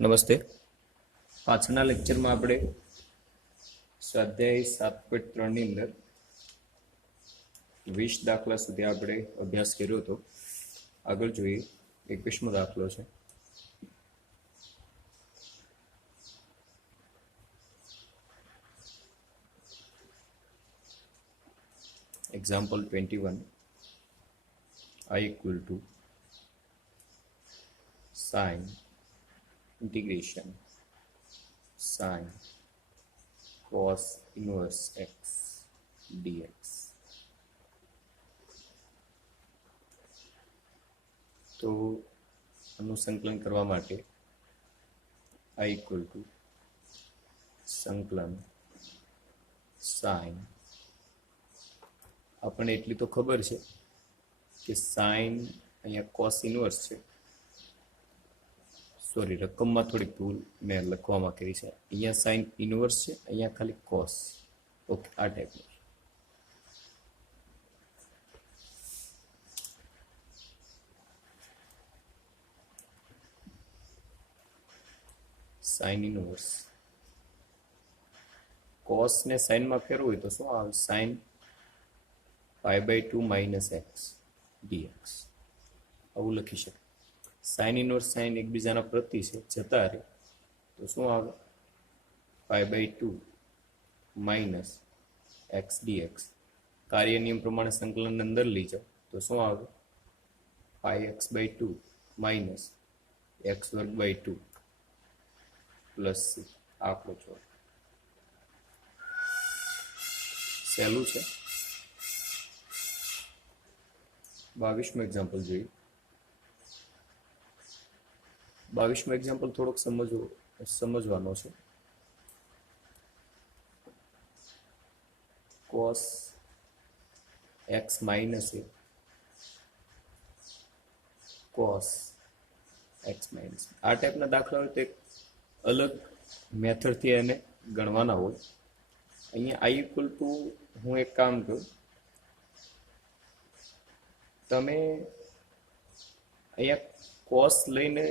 નમસ્તે. પાછળના લેક્ચરમાં આપણે સ્વાધ્યાય 7.3 ની અંદર 20 દાખલા સુધી આપણે અભ્યાસ કર્યો હતો. આગળ જોઈએ 21મો દાખલો છે. Example 21. I equal to sin integration sin cos inverse x dx. તો આનું સંકલન કરવા માટે I equal to સંકલન sin, આપણને એટલી તો ખબર છે કે sin અહીંયા cos ઇન્વર્સ છે. સોરી, રકમમાં થોડી ભૂલ મેં લખવામાં કરી છે. અહીંયા સાઇન ઇન્વર્સ છે, અહીંયા ખાલી કોસ. ઓકે, આ ટાઈપનું સાઇન ઇન્વર્સ. કોસ ને સાઇનમાં ફેરવું હોય તો શું આવે? સાઇન π/2 માઇનસ એક્સ ડીએક્સ આવું લખી શકે. સાઇન ઇન્વર્સ સાઇન એકબીજાના પ્રતિ છે, જતા રહે તો શું આવે? π/2 માઇનસ એક્સ ડીએક્સ. કાર્ય નિયમ પ્રમાણે સંકલન અંદર લઈ જાઓ તો શું આવે? πx/2 minus x²/2 plus C. આખો છો સહેલું છે. 22મું એક્ઝામ્પલ જોઈએ. 22મું એક્ઝામ્પલ થોડોક સમજવાનો છે. cos x minus a cos x minus. આ ટાઈપના દાખલા હોય તો એક અલગ મેથડથી એને ગણવાના હોય. અહીંયા I ઇક્વલ ટુ હું એક કામ કરું, તમે અહીંયા cos લઈને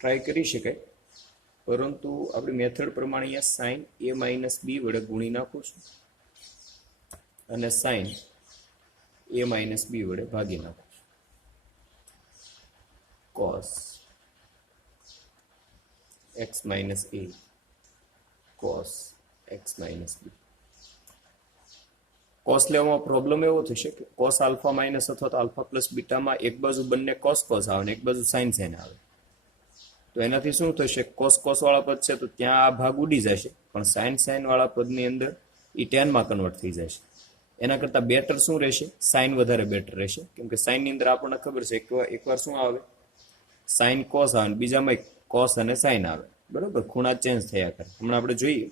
ટ્રાય કરી શકાય, પરંતુ આપણી મેથડ પ્રમાણે અહીંયા સાઇન a માઇનસ બી વડે ગુણી નાખું છું અને સાઇન a માઇનસ બી વડે ભાગી નાખું છું. cos x minus a cos x minus b. Cos લેવામાં પ્રોબ્લેમ એવો થશે કે કોસ આલ્ફા માઇનસ અથવા તો આલ્ફા પ્લસ બીટામાં એક બાજુ બંને કોસ આવે ને એક બાજુ સાઇન સાઇન આવે. તો એનાથી શું થશે? કોસ વાળા પદ છે તો ત્યાં આ ભાગ ઉડી જશે, પણ સાઇન વાળા પદની અંદર એ ટેનમાં કન્વર્ટ થઈ જશે. એના કરતાં બેટર શું રહેશે? સાઇન વધારે બેટર રહેશે, કેમ કે સાઇનની અંદર આપણને ખબર છે એકવાર શું આવે? સાઇન કોસ આવે, બીજામાં કોસ અને સાઇન આવે. બરોબર, ખૂણા ચેન્જ થયા કરે. હમણાં આપણે જોઈએ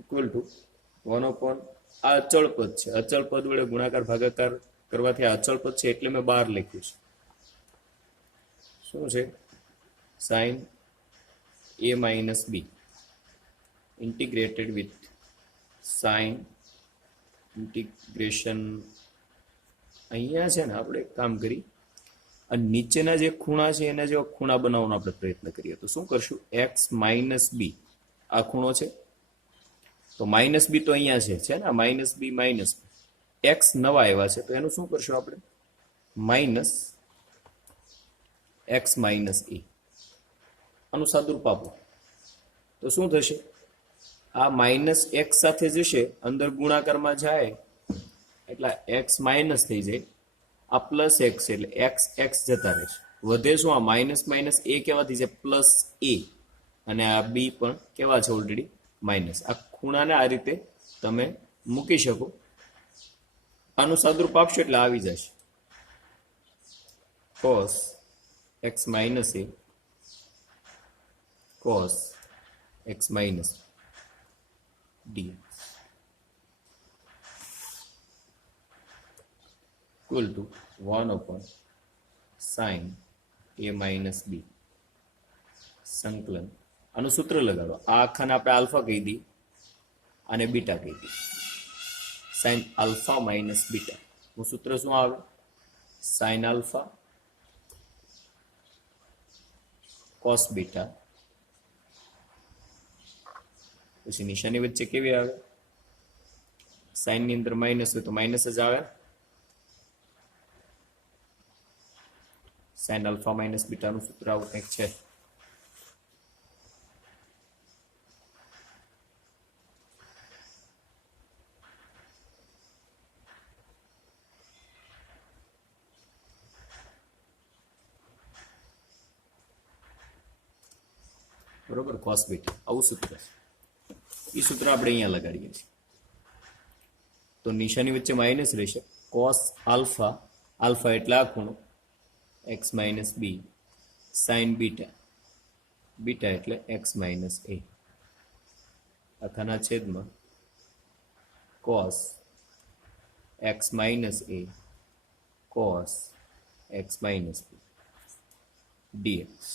ઇક્વલ ટુ 1/, આ અચળ પદ છે, અચળ પદ વડે ગુણાકાર ભાગાકાર કરવાથી આ અચળ પદ છે એટલે મેં 12 લખ્યું છે. શું છે? Sine a minus b integrated with sine integration. અહીંયા છે ને આપણે કામ કરી આ નીચેના જે ખૂણા છે એના જેવા ખૂણા બનાવવાનો આપણે પ્રયત્ન કરીએ તો શું કરશું? x માઇનસ બી આ ખૂણો છે તો માઇનસ બી તો અહીંયા છે ને, માઇનસ બી માઇનસ એક્સ નવા આવ્યા છે તો એનું શું કરશું આપણે? માઇનસ એક્સ માઇનસ એ. આનું સાદુરૂપ આપો તો શું થશે? આ માઇનસ એક્સ સાથે જશે, અંદર ગુણાકારમાં જાય એટલે એક્સ માઇનસ થઈ જાય, આ પ્લસ એક્સ એટલે એક્સ એક્સ જતા રહેશે. વધે શું? આ માઇનસ માઇનસ એ કેવા થઈ જાય? પ્લસ એ. અને આ બી પણ કેવા છે? Already minus. આ ખૂણાને આ રીતે તમે મૂકી શકો. આનું સાદુરૂપ આપશો એટલે આવી જશે cos x minus a cos x minus dx equal to 1/, sin a minus b સંકલન. આનું સૂત્ર લગાડો. આ આખાને આપણે આલ્ફા કહી દઈએ અને બીટા કહી દઈએ. સાઇન આલ્ફા માઇનસ બીટા નું સૂત્ર શું આવે? સાઇન આલ્ફા cos બીટા પછી નિશાની વચ્ચે કેવી આવે? સાઈન ની અંદર માઇનસ હોય તો માઇનસ જ આવે. સાઈન આલ્ફા માઇનસ બીટાનું સૂત્ર આવું કંઈક છે. બરોબર, કોસ બીટા આવું સૂત્ર છે. એ સૂત્ર આપણે અહીંયા લગાડીએ છીએ. તો નિશાની વચ્ચે માઇનસ રહેશે. કોસ આલ્ફા, આલ્ફા એટલે આ ખૂણો, x minus b, sine beta, beta એટલે એક્સ માઇનસ એ, આખાના છેદમાં cos x minus a cos x minus b dx.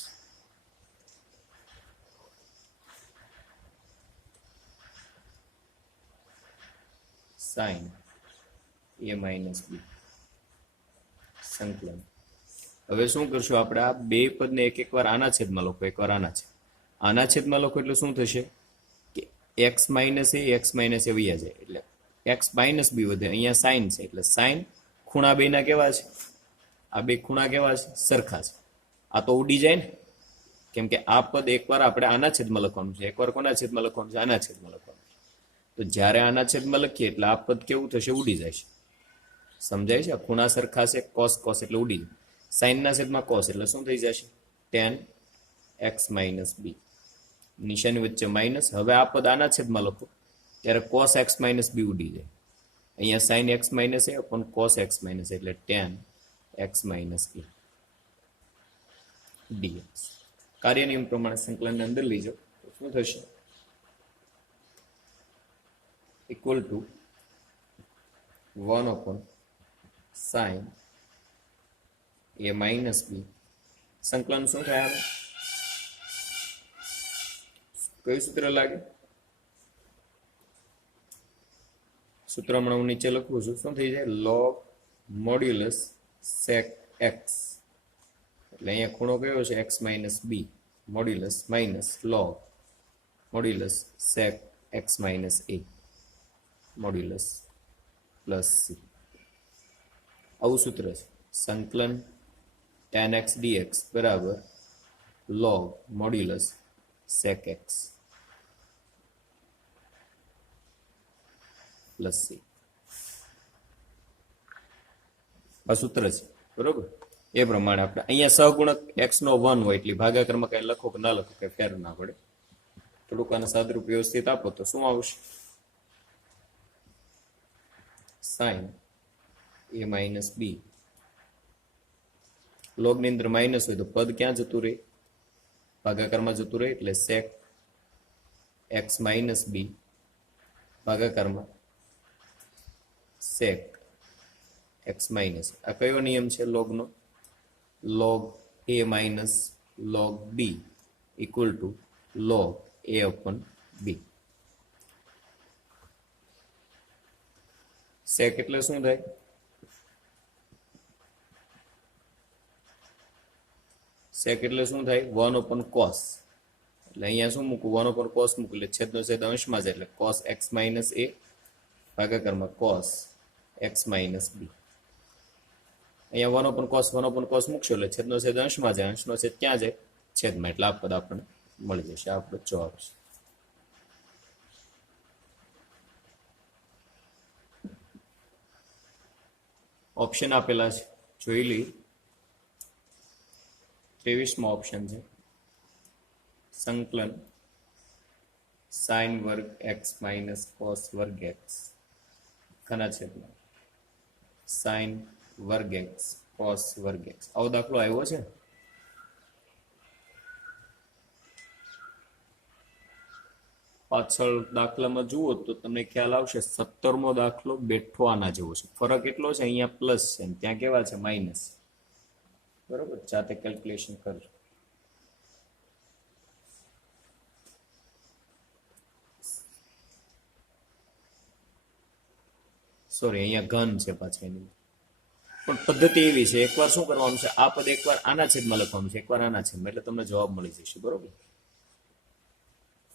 Sine a minus b સંકલન. હવે શું કરશું આપણે? આ બે પદને એક એક વાર આના છેદમાં લખો, એક વાર આના છેદમાં લખો એટલે શું થશે કે એક્સ માઇનસ એ વૈયા જાય એટલે એક્સ માઇનસ બી વધે. અહીંયા સાઇન છે એટલે સાઇન ખૂણા બેના કેવા છે? આ બે ખૂણા કેવા છે? સરખા છે. આ તો ઉડી જાય ને, કેમ કે આ પદ એકવાર આપણે આના છેદમાં લખવાનું છે, એકવાર કોના છેદમાં લખવાનું છે? આના છેદમાં લખવાનું છે. તો જ્યારે આના છેદમાં લખીએ એટલે આ પદ કેવું થશે? ઉડી જાય છે. સમજાય છે? ખૂણા સરખા છે, કોસ કોસ એટલે ઉડી જાય. સાઇનના છેદમાં કોસ એટલે શું થઈ જશે? ટેન એક્સ માઇનસ બી. નિશાની વચ્ચે માઇનસ. હવે આ પદ આના છેદમાં લખો ત્યારે કોસ એક્સ માઇનસ બી ઉડી જાય. અહીંયા સાઇન એક્સ માઇનસ એ પણ કોસ એક્સ માઇનસ એટલે ટેન એક્સ માઇનસ એ ડીએક્સ. કાર્ય નિયમ પ્રમાણે સંકલનને અંદર લઈ જાઓ તો શું થશે? Equal to 1/sin a minus b. સંકલન શું થાય? કયું સૂત્ર લાગે? સૂત્ર હમણાં હું નીચે લખું છું. શું થઈ જાય? log modulus sec x. એટલે અહીંયા ખૂણો કયો છે? x minus b modulus minus log modulus sec x minus a modulus plus c. આવું સૂત્ર છે. સંકલન tan x dx બરાબર log modulus sec x plus c. આ સૂત્ર છે. બરોબર. એ પ્રમાણે આપણે અહીંયા સહગુણક x નો 1 હોય એટલે ભાગાકારમાં કઈ લખો કે ના લખો કઈ ફેર ના પડે. થોડુંક આને સાદરૂપ વ્યવસ્થિત આપો તો શું આવશે? Sine a minus b. Log ની અંદર માઇનસ હોય તો પદ ક્યાં જતું રહે? ભાગાકારમાં જતું રહે એટલે સેક એક્સ માઇનસ બી ભાગાકારમાં સેક એક્સ માઇનસ. આ કયો નિયમ છે લોગનો? log a minus log b equal to log a upon b. સેક એટલે શું થાય? સેક એટલે શું થાય? 1 cos. એટલે અહીંયા શું મૂકું? 1 cos મૂકું એટલે છેદનો છેદ અંશમાં જાય એટલે cos x minus a ભાગાકારમાં cos x minus b. અહીંયા 1 cos મૂકશો એટલે છેદનો છેદ અંશમાં જાય, અંશનો છેદ ક્યાં જાય? છેદમાં. એટલે આ પદ આપણને મળી જશે. આ આપણો જવાબ છે. ઓપ્શન આપેલા છે જોઈ લઈ. 23મો ઓપ્શન છે સંકલન સાઇન વર્ગ x માઇનસ કોસ વર્ગ x ઘના છેદમાં સાઇન વર્ગ x કોસ વર્ગ x. આવો દાખલો આવ્યો છે. પાછળ દાખલામાં જુઓ તો તમને ખ્યાલ આવશે. 17મો દાખલો બેઠો આના જેવો છે. ફરક એટલો છે અહીંયા પ્લસ છે ત્યાં કેવા છે? માઇનસ. બરોબર. જાતે કેલ્ક્યુલેશન કરજો. સોરી, અહીંયા ઘન છે પાછળ એની. પણ પદ્ધતિ એવી છે, એકવાર શું કરવાનું છે? આ પદ એકવાર આના છેદમાં લખવાનું છે, એકવાર આના છેદમાં, એટલે તમને જવાબ મળી જશે. બરોબર.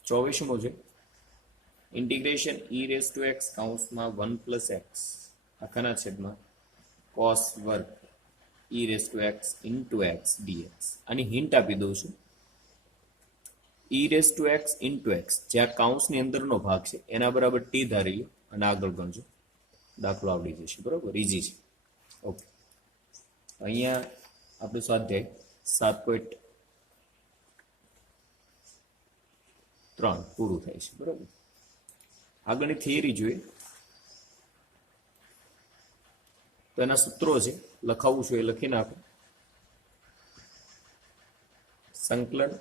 24મો છે integration e raise to x કૌંસમાં 1 પ્લસ એક્સ આખાના છેદમાં કોસ વર્ગ e raise to x into x dx. આની હિન્ટ આપી દઉં છું. e raise to x into x જે આ કૌંસની અંદરનો ભાગ છે એના બરાબર t ધારી લો અને આગળ ગણજો. દાખલો આવડી જશે. બરોબર, ઇઝી છે. ઓકે, અહીંયા આપણું સ્વાધ્યાય 7.3 પૂરું થાય છે. બરોબર, આગળની થિયરી જોઈએ તો એના સૂત્રો છે, લખાવું છું એ લખી નાખો. સંકલન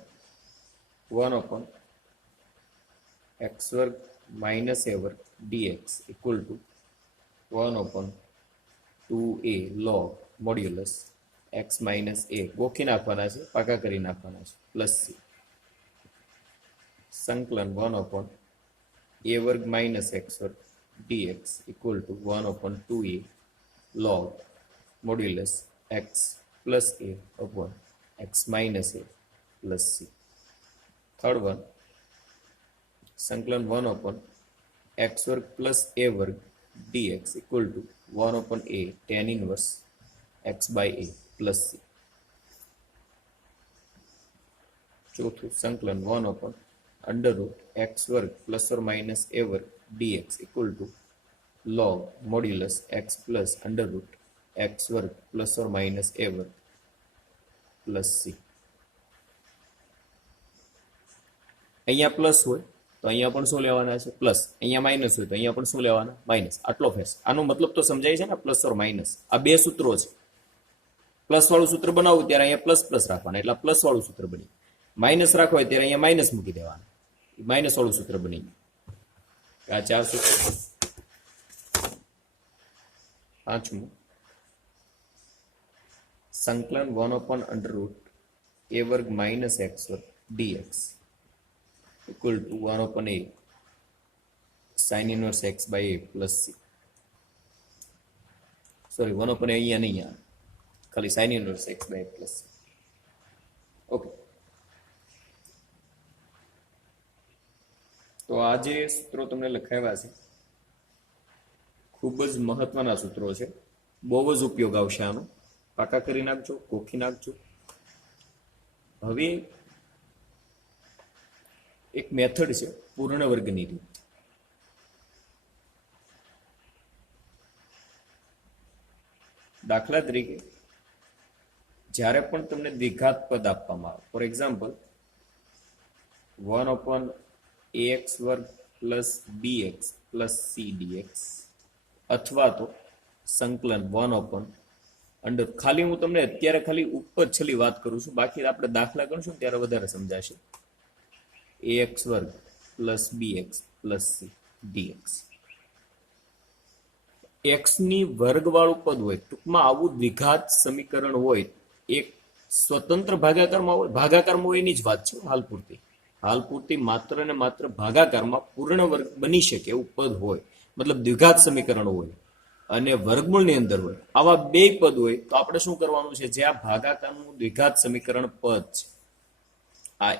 1/x વર્ગ માઇનસ a વર્ગ dx equal to 1/2a log modulus x minus a ગોખી નાખવાના છે, પાકા કરી નાખવાના છે, પ્લસ c. સંકલન 1/a વર્ગ માઇનસ x વર્ગ dx equal to 1/2a log modulus x plus a upon x minus a plus c. Third one, સંકલન 1/x વર્ગ પ્લસ a વર્ગ dx equal to 1/a tan inverse x by a plus c. ચોથું, સંકલન 1/√x વર્ગ plus or minus a વર્ગ dx equal to log modulus x plus √x વર્ગ plus or minus a વર્ગ plus c. અહીંયા plus હોય તો અહીંયા પણ શું લેવાના છે? પ્લસ. અહીંયા માઇનસ હોય તો અહીંયા પણ શું લેવાના? માઇનસ. આટલો ફેર. આનો મતલબ તો સમજાય છે ને, પ્લસ ઓર માઇનસ. આ બે સૂત્રો છે. પ્લસ વાળું સૂત્ર બનાવવું ત્યારે અહીંયા પ્લસ પ્લસ રાખવાના, એટલે પ્લસ વાળું સૂત્ર બની. માઇનસ રાખવા હોય ત્યારે અહીંયા માઇનસ મૂકી દેવાના, માઇનસ વાળું સૂત્ર બની ગયું. આ ચાર સૂત્ર. પાંચમું, સંકલન 1/√a વર્ગ માઇનસ x વર્ગ dx equal to 1/a sin inverse x by a plus c. Sorry, 1/a અહીંયા નહીં આવે, ખાલી sin inverse x by a plus c. Okay, તો આ જે સૂત્રો તમને લખાવ્યા છે ખૂબ જ મહત્વના સૂત્રો છે, બહુ જ ઉપયોગ આવશે આનો. પાકા કરી નાખજો, ગોખી નાખજો. હવે એક મેથડ છે પૂર્ણ વર્ગની રીત. દાખલા તરીકે જ્યારે પણ તમને દ્વિઘાત પદ આપવામાં આવે, ફોર એક્ઝામ્પલ 1/ax વર્ગ plus bx plus c dx, અથવા તો સંકલન 1/, ખાલી હું તમને અત્યારે ખાલી ઉપર છેલ્લી વાત કરું છું, બાકી આપણે દાખલા ગણશું ત્યારે વધારે સમજાશે. ax વર્ગ plus bx plus c dx. x ની વર્ગવાળું પદ હોય, ટૂંકમાં આવું દ્વિઘાત સમીકરણ હોય, એક સ્વતંત્ર ભાગાકારમાં હોય, ભાગાકારમાં હોય એની જ વાત છે હાલ પૂરતી માત્ર ને માત્ર ભાગાકારમાં પૂર્ણ વર્ગ બની શકે એવું પદ હોય, મતલબ દ્વિઘાત સમીકરણ હોય અને વર્ગમૂળની અંદર હોય, આવા બે પદ હોય તો આપણે શું કરવાનું છે? જે આ ભાગાકારનું દ્વિઘાત સમીકરણ પદ છે, આ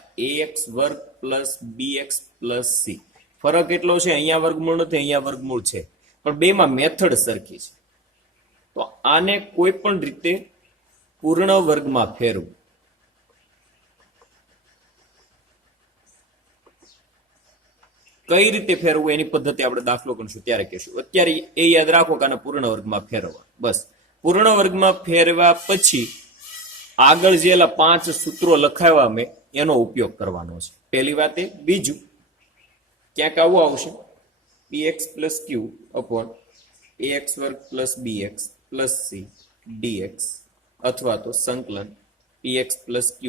ax વર્ગ પ્લસ bx પ્લસ c, ફરક એટલો છે અહીંયા વર્ગમૂળ નથી, અહીંયા વર્ગમૂળ છે, પણ બેમાં મેથડ સરખી છે. તો આને કોઈ પણ રીતે પૂર્ણ વર્ગમાં ફેરવું. કઈ રીતે ફેરવું એની પદ્ધતિ આપણે દાખલો ગણશું ત્યારે કહેશું. અત્યારે એ યાદ રાખો કે આને પૂર્ણ વર્ગમાં ફેરવવા. બસ, પૂર્ણ વર્ગમાં ફેરવ્યા પછી આગળ જે 5 સૂત્રો લખાવ્યા મેં એનો ઉપયોગ કરવાનો છે. પહેલી વાત એ. બીજું ક્યાંક આવું આવશે, px plus q upon ax વર્ગ plus bx plus c dx, અથવા તો સંકલન px plus q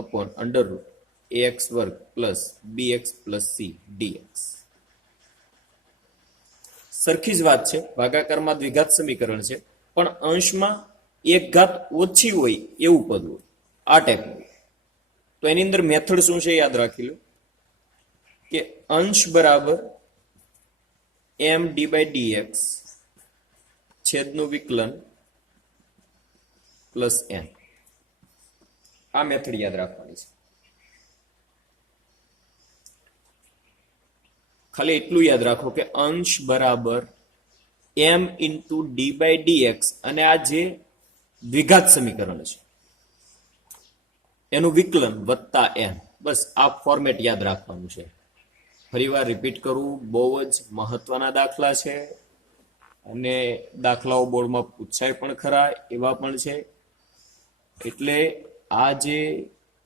upon √ax વર્ગ plus bx plus c dx. સરખી જ વાત છે, ભાગાકારમાં દ્વિઘાત સમીકરણ છે, પણ અંશમાં એક ઘાત ઓછી હોય એવું પદ હોય, આ ટાઈપનું. તો એની અંદર મેથડ શું છે યાદ રાખી લો, કે અંશ બરાબર m d by dx છેદનું વિકલન પ્લસ n. આ મેથડ યાદ રાખવાની છે. ખાલી એટલું યાદ રાખો કે અંશ બરાબર m into d by dx, અને આ જે દ્વિઘાત સમીકરણ છે એનું વિકલન વત્તા n. બસ આ ફોર્મેટ યાદ રાખવાનું છે. ફરીવાર રિપીટ કરું, બહુ જ મહત્વના દાખલા છે અને દાખલાઓ બોર્ડમાં પૂછાય પણ ખરા એવા પણ છે. એટલે આ જે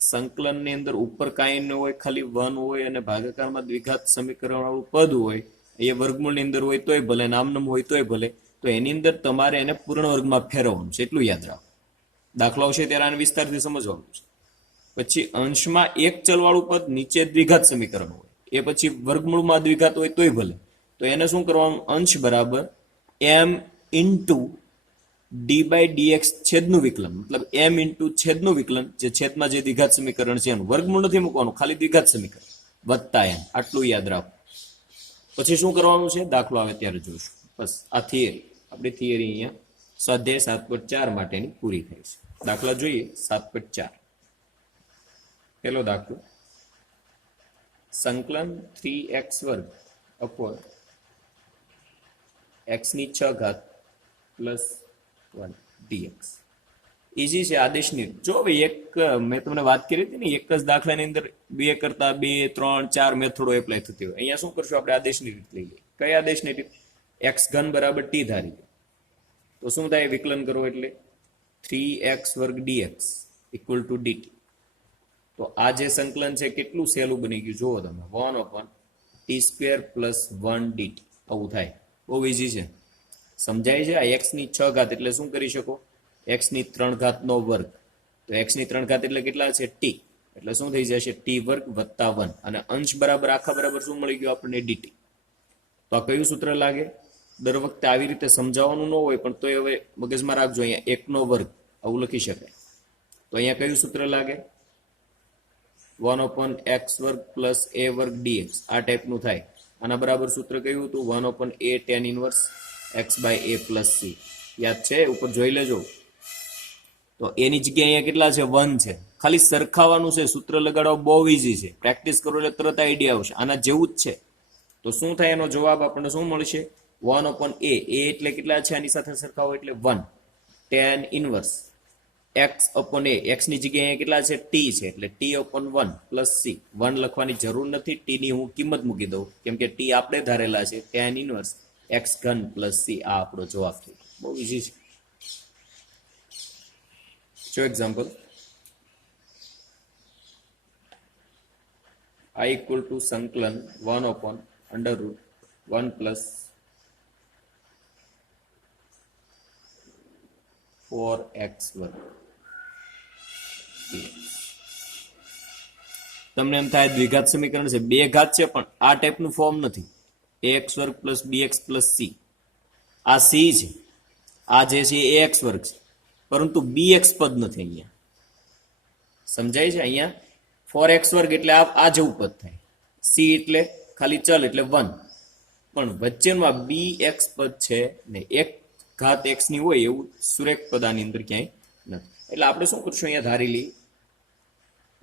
સંકલનની અંદર ઉપર કાંઈ ન હોય, ખાલી 1 હોય અને ભાગાકારમાં દ્વિઘાત સમીકરણ વાળું પદ હોય, એ વર્ગમૂળની અંદર હોય તોય ભલે, નામનમ હોય તોય ભલે, તો એની અંદર તમારે એને પૂર્ણ વર્ગમાં ફેરવવાનું છે. એટલું યાદ રાખો. દાખલાઓ છે ત્યારે આને વિસ્તારથી સમજવાનું છે. પછી અંશમાં એક ચલવાળું પદ, નીચે દ્વિઘાત સમીકરણ હોય, એ પછી વર્ગમૂળમાં દ્વિઘાત હોય તોય ભલે, તો એને શું કરવાનું? અંશ બરાબર m into d by dx છેદનું વિકલન, મતલબ m ઇન્ટુ છેદનું વિકલન, જે છેદમાં જે દ્વિઘાત સમીકરણ છે એનું વર્ગમૂળ નથી મૂકવાનું, ખાલી દ્વિઘાત સમીકરણ વત્તા n. આટલું યાદ રાખો. પછી શું કરવાનું છે? દાખલો આવે ત્યારે જોઈશું. બસ આ થિયરી, આપણી થિયરી અહીંયા સ્વાધ્યાય 7.4 માટેની પૂરી થઈ છે. દાખલા જોઈએ 7.4. પહેલો દાખલો, સંકલન 3x વર્ગ અપોર x ની 6 ઘાત પ્લસ 1 dx. ઈઝી છે, આદેશની. જો ભાઈ એક મેં તમને વાત કરી હતી ને, એક જ દાખલાની અંદર 2 કરતા 2, 3, 4 મેથડો એપ્લાય થતી હોય. અહીંયા શું કરશું આપણે? આદેશની રીત લઈએ. કઈ આદેશની રીત? x ઘન બરાબર t ધારી. તો શું થાય? વિકલન કરો એટલે 3x વર્ગ dx ઇક્વલ ટુ dt. તો આ જે સંકલન છે કેટલું સહેલું બની ગયું જુઓ તમે, 1/t² પ્લસ 1 dt. આવું થાય. બહુ ઈઝી છે, સમજાય છે. આ x ની 6 ઘાત એટલે શું કરી શકો? x ની 3 ઘાત નો વર્ગ. તો x ની 3 ઘાત એટલે કેટલા છે? t. એટલે શું થઈ જશે? t વર્ગ વત્તા 1. અને અંશ બરાબર આખા બરાબર શું મળી ગયું આપણને? dt. તો આ કયું સૂત્ર લાગે? દર વખતે આવી રીતે સમજાવવાનું ન હોય, પણ તોય હવે મગજમાં રાખજો. અહીંયા 1 નો વર્ગ આવું લખી શકાય. તો અહીંયા કયું સૂત્ર લાગે? 1/x વર્ગ પ્લસ a વર્ગ dx. આ ટાઈપનું થાય. આના બરાબર સૂત્ર કયું હતું? 1/a tan inverse x by a plus c. યાદ છે? ઉપર જોઈ લેજો. તો એની જગ્યાએ અહીંયા કેટલા છે? 1 છે. ખાલી સરખાવાનું છે. સૂત્ર લગાડવા બહુ ઈઝી છે. પ્રેક્ટિસ કરો એટલે તરત આઈડિયા આવશે. આના જેવું જ છે. તો શું થાય? એનો જવાબ આપણને શું મળશે? 1/a. એટલે કેટલા છે? આની સાથે સરખાવો એટલે 1 tan inverse x upon a. x ની જગ્યાએ કેટલા છે? t છે. એટલે t/1 પ્લસ c. 1 લખવાની જરૂર નથી. t ની હું કિંમત મૂકી દઉં, કેમ કે t આપણે ધારેલા છે. tan ઇનવર્સ x ઘન પ્લસ c. આ આપણો જવાબ છે. બહુ ઈઝી છે. જો એક્ઝામ્પલ, i ઇક્વલ ટુ સંકલન 1/√1 પ્લસ 4x વર્ગ. તમને એમ થાય દ્વિઘાત સમીકરણ છે, 2 ઘાત છે, પણ આ ટાઈપનું ફોર્મ નથી. ax વર્ગ પ્લસ bx પ્લસ c. આ c છે, આ જે છે એ ax વર્ગ છે, પરંતુ bx પદ નથી અહીંયા. સમજાય છે? અહીંયા 4x વર્ગ એટલે આ જેવું પદ થાય. c એટલે ખાલી ચલ એટલે 1, પણ વચ્ચેનું આ bx પદ છે ને, એક ઘાત x ની હોય એવું સુરેખ પદ આની અંદર ક્યાંય નથી. એટલે આપણે શું કરશું? અહીંયા ધારી લઈએ.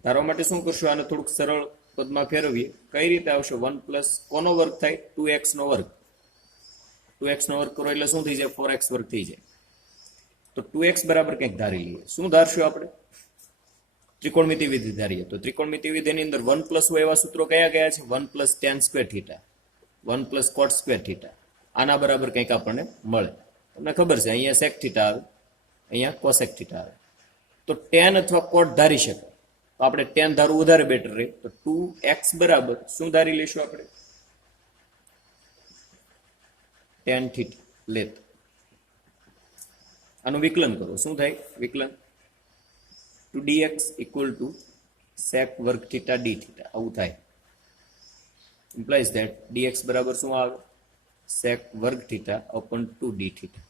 ધારવા માટે શું કરશું? આને થોડુંક સરળ પદમાં ફેરવીએ. કઈ રીતે આવશે? 1 પ્લસ કોનો વર્ગ થાય? 2x નો વર્ગ. 2x નો વર્ગ કરો એટલે શું થઈ જાય? 4x વર્ગ થઈ જાય. તો 2x બરાબર કંઈક ધારી લઈએ. શું ધારશું આપણે? ત્રિકોણમિતિ વિધિ ધારીએ. તો ત્રિકોણમિતિ વિધિની અંદર 1 પ્લસ હોય એવા સૂત્રો કયા કયા છે? 1 plus tan square theta, 1 plus cot square theta. આના બરાબર કંઈક આપણને મળે. તમને ખબર છે, અહીંયા સેક થીટા આવે, અહીંયા કોસેક થીટા આવે. તો tan અથવા કોટ ધારી શકાય. તો આપણે tan ધારવું વધારે બેટર રહે. તો 2x બરાબર શું ધારી લઈશું આપણે? tan થીટા લેત. આનું વિકલન કરો. શું થાય વિકલન? 2dx ઇક્વલ ટુ sec વર્ગ થીટા d થીટા. આવું થાય. implies that dx બરાબર શું આવે? sec વર્ગ theta upon 2d theta.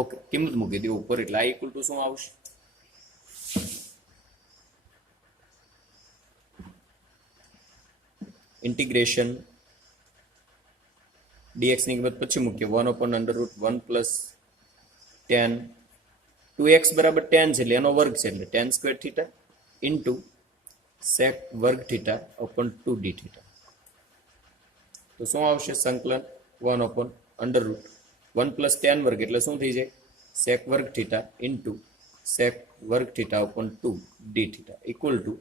Okay, કિંમત મૂકી દો ઉપર. એટલે આ ઇક્વલ ટુ શું આવશે? ઇન્ટિગ્રેશન dx ની કિંમત પછી મૂકીએ. 1/√1 પ્લસ tan 2x બરાબર tan છે એટલે એનો વર્ગ છે, એટલે tan square theta into sec વર્ગ થીટા upon 2d થીટા. તો શું આવશે સંકલન 1/√1 + tan વર્ગ એટલે શું થઈ જાય sec વર્ગ થીટા ઇન્ટુ sec વર્ગ theta upon 2 d theta equal to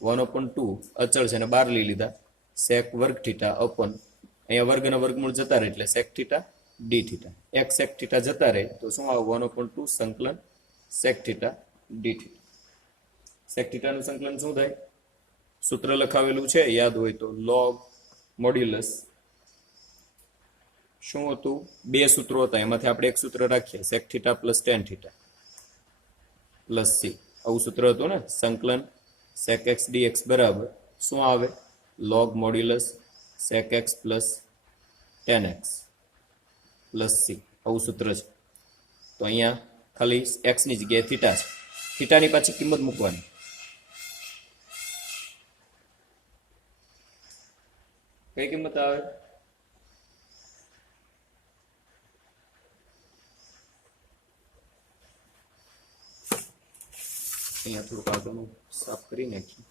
1/2 અચળ છે અને બહાર લઈ લીધા sec વર્ગ થીટા upon અહીંયા વર્ગના વર્ગમૂળ જતા રહે એટલે sec થીટા d થીટા એક sec થીટા જતા રહે તો શું આવે 1/2 સંકલન sec theta d theta sec theta નું સંકલન શું થાય સૂત્ર લખાવેલું છે યાદ હોય તો log મોડ્યુલસ શું હતું બે સૂત્રો હતા એમાંથી આપણે એક સૂત્ર રાખીએ sec theta plus tan theta plus c આવું સૂત્ર હતું ને સંકલન sec x dx બરાબર શું આવે log modulus sec x plus tan x plus c આવું સૂત્ર છે તો અહીંયા ખાલી x ની જગ્યાએ થીટા છે થીટાની પાછી કિંમત મૂકવાની કઈ કિંમત આવે અહીંયા થોડુંક આગળનું સાફ કરી નાખીએ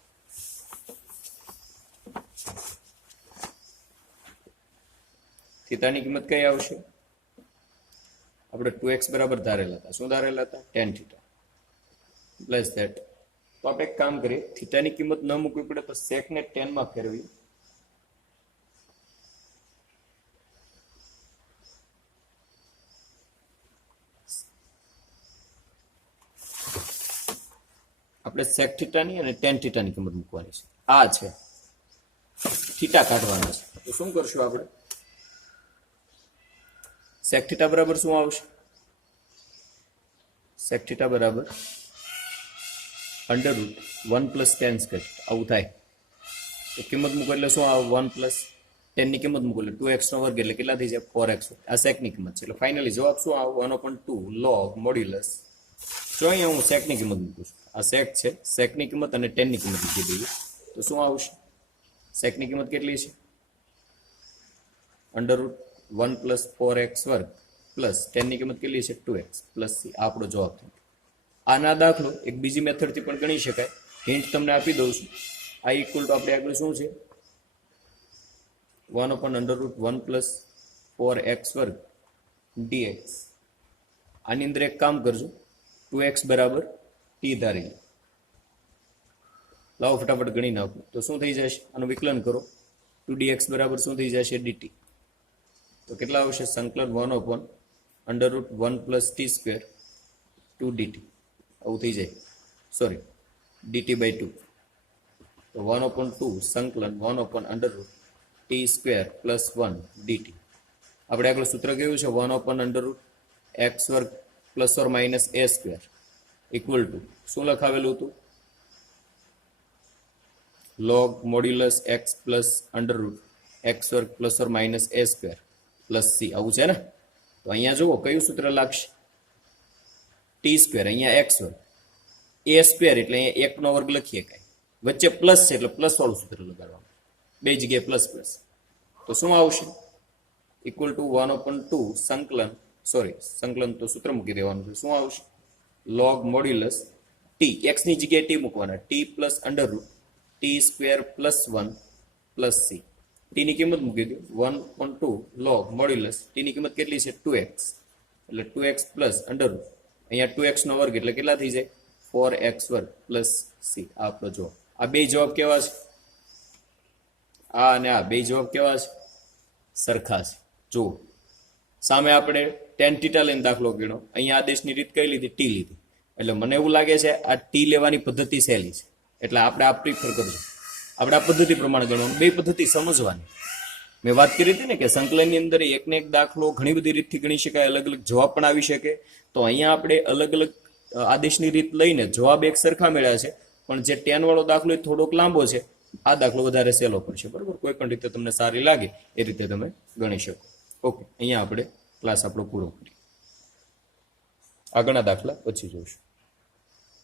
થીટાની કિંમત કઈ આવશે આપણે 2x બરાબર ધારેલા હતા શું ધારેલા હતા tan થીટા પ્લસ ધેટ તો આપણે એક કામ કરીએ થીટાની કિંમત ન મૂકવી પડે તો sec ને tan માં ફેરવી આપણે sec થીટાની અને tan થીટાની કિંમત મૂકવાની છે આ છે થીટા કાઢવાના છે તો શું કરશું આપણે sec થીટા બરાબર શું આવશે sec થીટા બરાબર √1 + tan સ્ક્વેર આવું થાય તો કિંમત મૂકો એટલે શું આવે 1 + tan ની કિંમત મૂકો એટલે 2x નો વર્ગ એટલે કેટલા થઈ જાય 4x આ sec ની કિંમત છે એટલે ફાઇનલી જવાબ શું આવે 1/2 log મોડ્યુલસ જો અહીંયા હું sec ની કિંમત મૂકું છું આ sec છે sec ની કિંમત અને tan ની કિંમત મૂકી દઈએ તો શું આવશે sec ની કિંમત કેટલી છે √1 + 4x વર્ગ પ્લસ tan ની કિંમત કેટલી છે 2x પ્લસ c આપણો જવાબ થયો આના દાખલો એક બીજી મેથડથી પણ ગણી શકાય હિન્ટ તમને આપી દઉં છું આ ઇક્વલ ટુ આપણે આગળ શું છે 1/√1 + 4x વર્ગ dx આની અંદર એક કામ કરજો 2x બરાબર t ધારી લો લાવો ફટાફટ ગણી નાખો તો શું થઈ જશે આનું વિકલન કરો 2dx બરાબર શું થઈ જશે dt તો કેટલા આવશે સંકલન 1/√1 + t² 2dt આવું થઈ જાય સોરી dt/2 તો 1/2 સંકલન 1/√t² + 1 dt આપણે આગળ સૂત્ર કયું છે 1/√x² ± a² ઇક્વલ ટુ શું લખાવેલું હતું log modulus x + √x² ± a² plus c આવું છે ને તો અહીંયા જુઓ કયું સૂત્ર લાગશે t² અહીંયા x² a² એટલે અહીંયા 1 નો વર્ગ લખીએ કાંઈ વચ્ચે પ્લસ છે એટલે પ્લસ વાળું સૂત્ર લગાડવાનું બે જગ્યાએ પ્લસ પ્લસ તો શું આવશે ઇક્વલ ટુ 1/2 સંકલન તો સૂત્ર મૂકી દેવાનું છે શું આવશે log મોડ્યુલસ t x ની જગ્યાએ t મૂકવાના t + √t² + 1 plus c t ની કિંમત મૂકી દો 1/2 log મોડ્યુલસ t ની કિંમત કેટલી છે 2x એટલે 2x + અહીંયા 2x નો વર્ગ એટલે કેટલા થઈ જાય 4x² + c આપણો જવાબ આ બે જવાબ કેવા છે આ અને આ બે જવાબ કેવા છે સરખા છે જુઓ સામે આપણે tan થીટા લઈને દાખલો ગણ્યો અહીંયા આદેશની રીત કઈ લીધી t લીધી એટલે મને એવું લાગે છે આ t લેવાની પદ્ધતિ સહેલી છે એટલે આપણે આ પ્રિફર કરજો આપણે આ પદ્ધતિ પ્રમાણે ગણવાનું બે પદ્ધતિ સમજવાની મેં વાત કરી હતી ને કે સંકલનની અંદર એકને એક દાખલો ઘણી બધી રીતથી ગણી શકાય અલગ અલગ જવાબ પણ આવી શકે તો અહીંયા આપણે અલગ અલગ આદેશની રીત લઈને જવાબ એક સરખા મળ્યા છે પણ જે tan વાળો દાખલો એ થોડોક લાંબો છે આ દાખલો વધારે સહેલો પડશે બરાબર કોઈ પણ રીતે તમને સારી લાગે એ રીતે તમે ગણી શકો ઓકે અહીંયા આપણે ક્લાસ આપણો પૂરો કરીએ આગળના દાખલા પછી જોઈશું